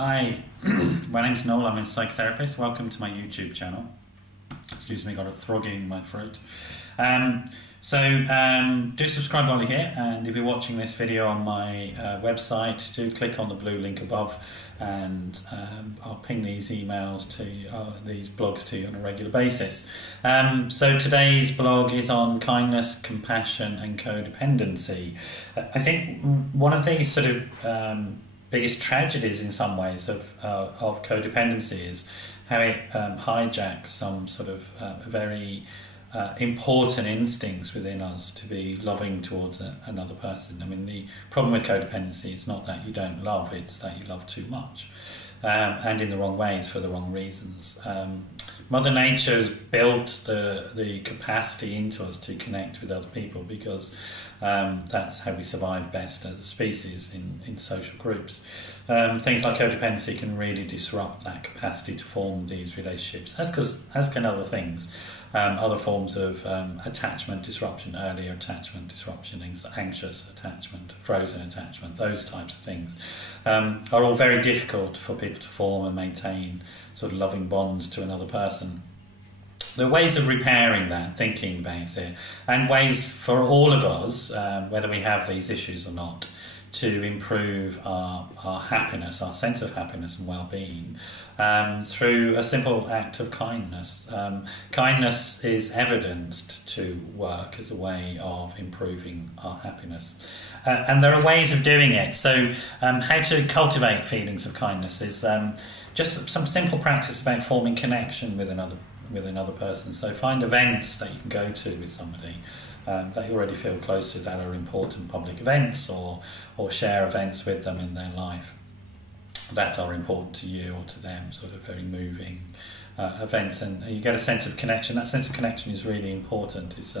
Hi, my name's Noel, I'm a psychotherapist. Welcome to my YouTube channel. Excuse me, got a throgging in my throat. Do subscribe while you're here, and if you're watching this video on my website, do click on the blue link above, and I'll ping these emails to you, these blogs to you on a regular basis. So today's blog is on kindness, compassion and codependency. I think one of these sort of biggest tragedies in some ways of codependency is how it hijacks some sort of very important instincts within us to be loving towards another person. I mean, the problem with codependency is not that you don't love, it's that you love too much, and in the wrong ways for the wrong reasons. Mother Nature has built the capacity into us to connect with other people because that's how we survive best as a species in social groups. Things like codependency can really disrupt that capacity to form these relationships, as can other things. Other forms of attachment disruption, earlier attachment disruption, anxious attachment, frozen attachment, those types of things are all very difficult for people to form and maintain sort of loving bonds to another person. There are ways of repairing that, thinking about it, and ways for all of us, whether we have these issues or not, to improve our happiness, our sense of happiness and well-being through a simple act of kindness. Kindness is evidenced to work as a way of improving our happiness. And there are ways of doing it. So how to cultivate feelings of kindness is just some simple practice about forming connection with another person. So find events that you can go to with somebody that you already feel close to, that are important public events, or share events with them in their life that are important to you or to them, sort of very moving events, and you get a sense of connection. That sense of connection is really important. It's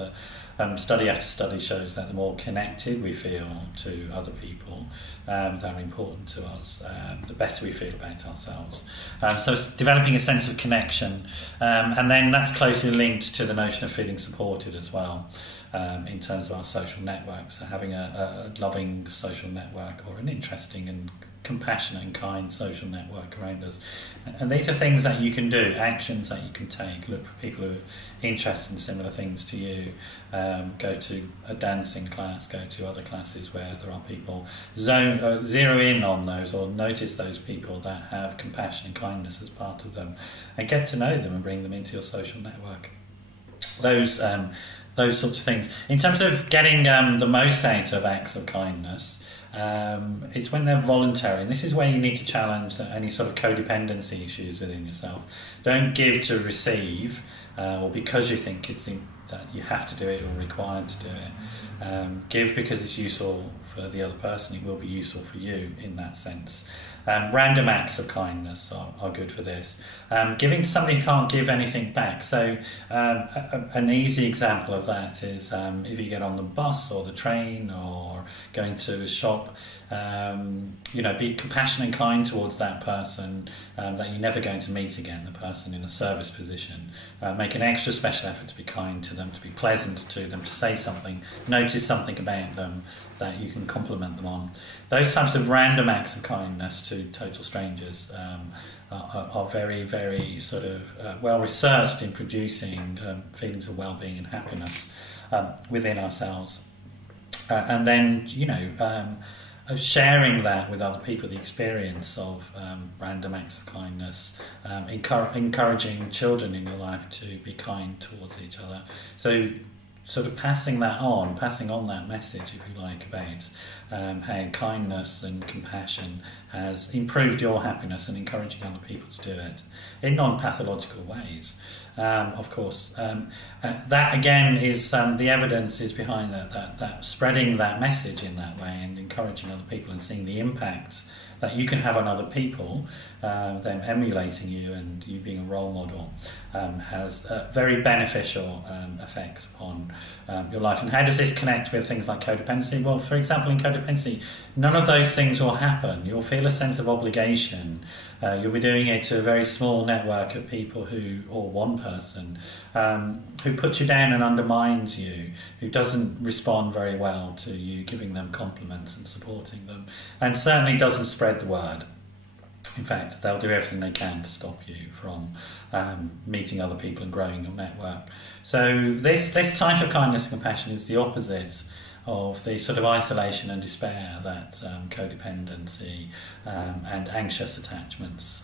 study after study shows that the more connected we feel to other people that are important to us, the better we feel about ourselves. So it's developing a sense of connection, and then that's closely linked to the notion of feeling supported as well, in terms of our social networks. So having a loving social network, or an interesting and compassionate and kind social network around us. And these are things that you can do, actions that you can take. Look for people who are interested in similar things to you. Go to a dancing class, go to other classes where there are people. Zero in on those, or notice those people that have compassion and kindness as part of them, and get to know them and bring them into your social network. Those sorts of things. In terms of getting the most out of acts of kindness, it's when they're voluntary, and this is where you need to challenge any sort of codependency issues within yourself. Don't give to receive, or because you think that you have to do it or required to do it. Give because it's useful for the other person. It will be useful for you in that sense. Random acts of kindness are good for this. Giving to somebody who can't give anything back. So an easy example of that is if you get on the bus or the train or going to a shop, be compassionate and kind towards that person that you're never going to meet again, the person in a service position. Make an extra special effort to be kind to them, to be pleasant to them, to say something, notice something about them that you can compliment them on. Those types of random acts of kindness to total strangers are very, very sort of well researched in producing feelings of well-being and happiness within ourselves. And then, sharing that with other people, the experience of random acts of kindness, encouraging children in your life to be kind towards each other. So sort of passing on that message, if you like, about how kindness and compassion has improved your happiness, and encouraging other people to do it in non-pathological ways. Of course, that again is the evidence is behind that spreading that message in that way and encouraging other people and seeing the impact that you can have on other people, them emulating you and you being a role model, has very beneficial effects on your life. And how does this connect with things like codependency? Well, for example, in codependency, none of those things will happen. You'll feel a sense of obligation. You'll be doing it to a very small network of people or one person, who puts you down and undermines you, who doesn't respond very well to you giving them compliments and supporting them, and certainly doesn't spread the word. In fact, they'll do everything they can to stop you from meeting other people and growing your network. So this type of kindness and compassion is the opposite of the sort of isolation and despair that codependency and anxious attachments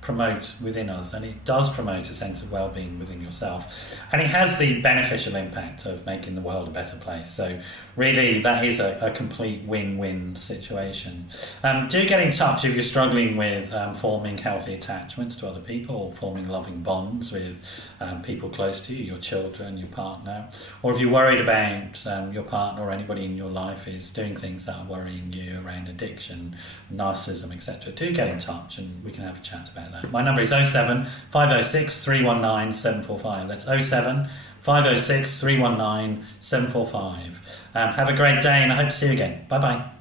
promote within us, and it does promote a sense of well-being within yourself, and it has the beneficial impact of making the world a better place. So really that is a complete win-win situation. Do get in touch if you're struggling with forming healthy attachments to other people, forming loving bonds with people close to you, your children, your partner, or if you're worried about your partner or anybody in your life is doing things that are worrying you around addiction, narcissism, etc. Do get in touch and we can have a chat about that. My number is 07 506 319 745. That's 07 506 319 745. Have a great day and I hope to see you again. Bye bye.